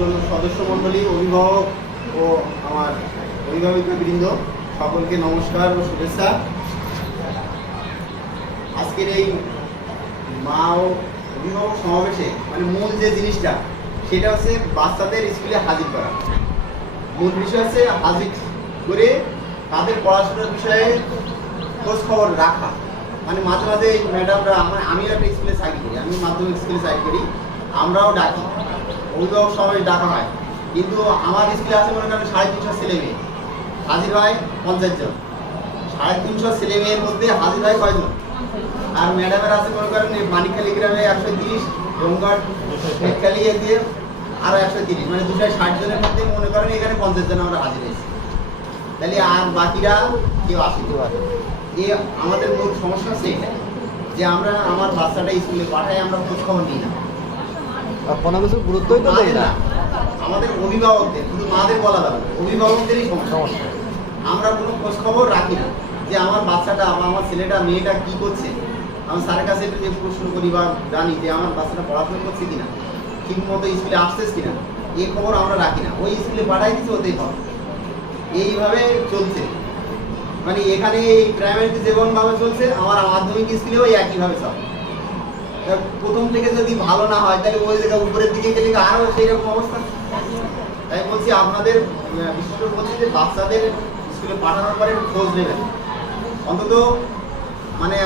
সদস্য মণ্ডলী, অভিভাবক ও আমার অভিভাবিকবৃন্দ সকলকে নমস্কার ও শুভেচ্ছা। আজকের এই মা ও অভিভাবক সমাবেশে মানে মূল যে জিনিসটা সেটা হচ্ছে বাচ্চাদের স্কুলে হাজির করা। মূল বিষয় হচ্ছে হাজির করে তাদের পড়াশোনার বিষয়ে খোঁজ খবর রাখা। মানে মাঝে মাঝে ম্যাডামরা আমিও একটা স্কুলে চাকরি করি, আমি মাধ্যমিক স্কুলে চাকরি করি, আমরাও ডাকি, অভিভাবক সমাবেশ ডাকা হয়। কিন্তু আমার স্কুলে আছে মনে করেন 350 ছেলে মেয়ে, হাজির হয় 50 জন। 350 ছেলে মেয়ের মধ্যে হাজির হয় কয়জন? আর ম্যাডামের আছে মনে করেন মানিকখালী গ্রামে 130, রংঘাট মেটখালী দিয়ে আরো 130, মানে 260 জনের মধ্যে মনে করেন এখানে 50 জন আমরা হাজির হয়েছি। তাহলে আর বাকিরা কেউ আসতে পারে। আমাদের মূল সমস্যা হচ্ছে এটা যে আমরা আমার বাচ্চাটা স্কুলে পাঠাই, আমরা খোঁজ খবর নিই না, কোনো কিছু গুরুত্বই তো দেয় না। আমাদের অভিভাবকদের, শুধু মাদের বলা যাবে, অভিভাবকদেরই সমস্যা। আমরা কোনো খোঁজ খবর রাখি না যে আমার বাচ্চাটা বা আমার ছেলেটা মেয়েটা কি করছে। আমি স্যারের কাছে একটু যে প্রশ্ন করি বা জানি যে আমার বাচ্চাটা পড়াশোনা করছে কিনা, ঠিক মতো স্কুলে আসতেছে কিনা, এই খবর আমরা রাখি না। ওই স্কুলে পাঠাই দিচ্ছে, ওতেই পাবো। এইভাবে চলছে। মানে এখানে এই প্রাইমারিতে যেমনভাবে চলছে, আমার মাধ্যমিক স্কুলেও একইভাবে চলে। প্রথম থেকে যদি ভালো না হয় তাহলে ওই জায়গা উপরের দিকে গেলে আরও সেই রকম অবস্থা। তাই বলছি আপনাদের বিশেষ করে বলছি যে বাচ্চাদের স্কুলে পাঠানোর পরে খোঁজ নেবেন অন্তত। মানে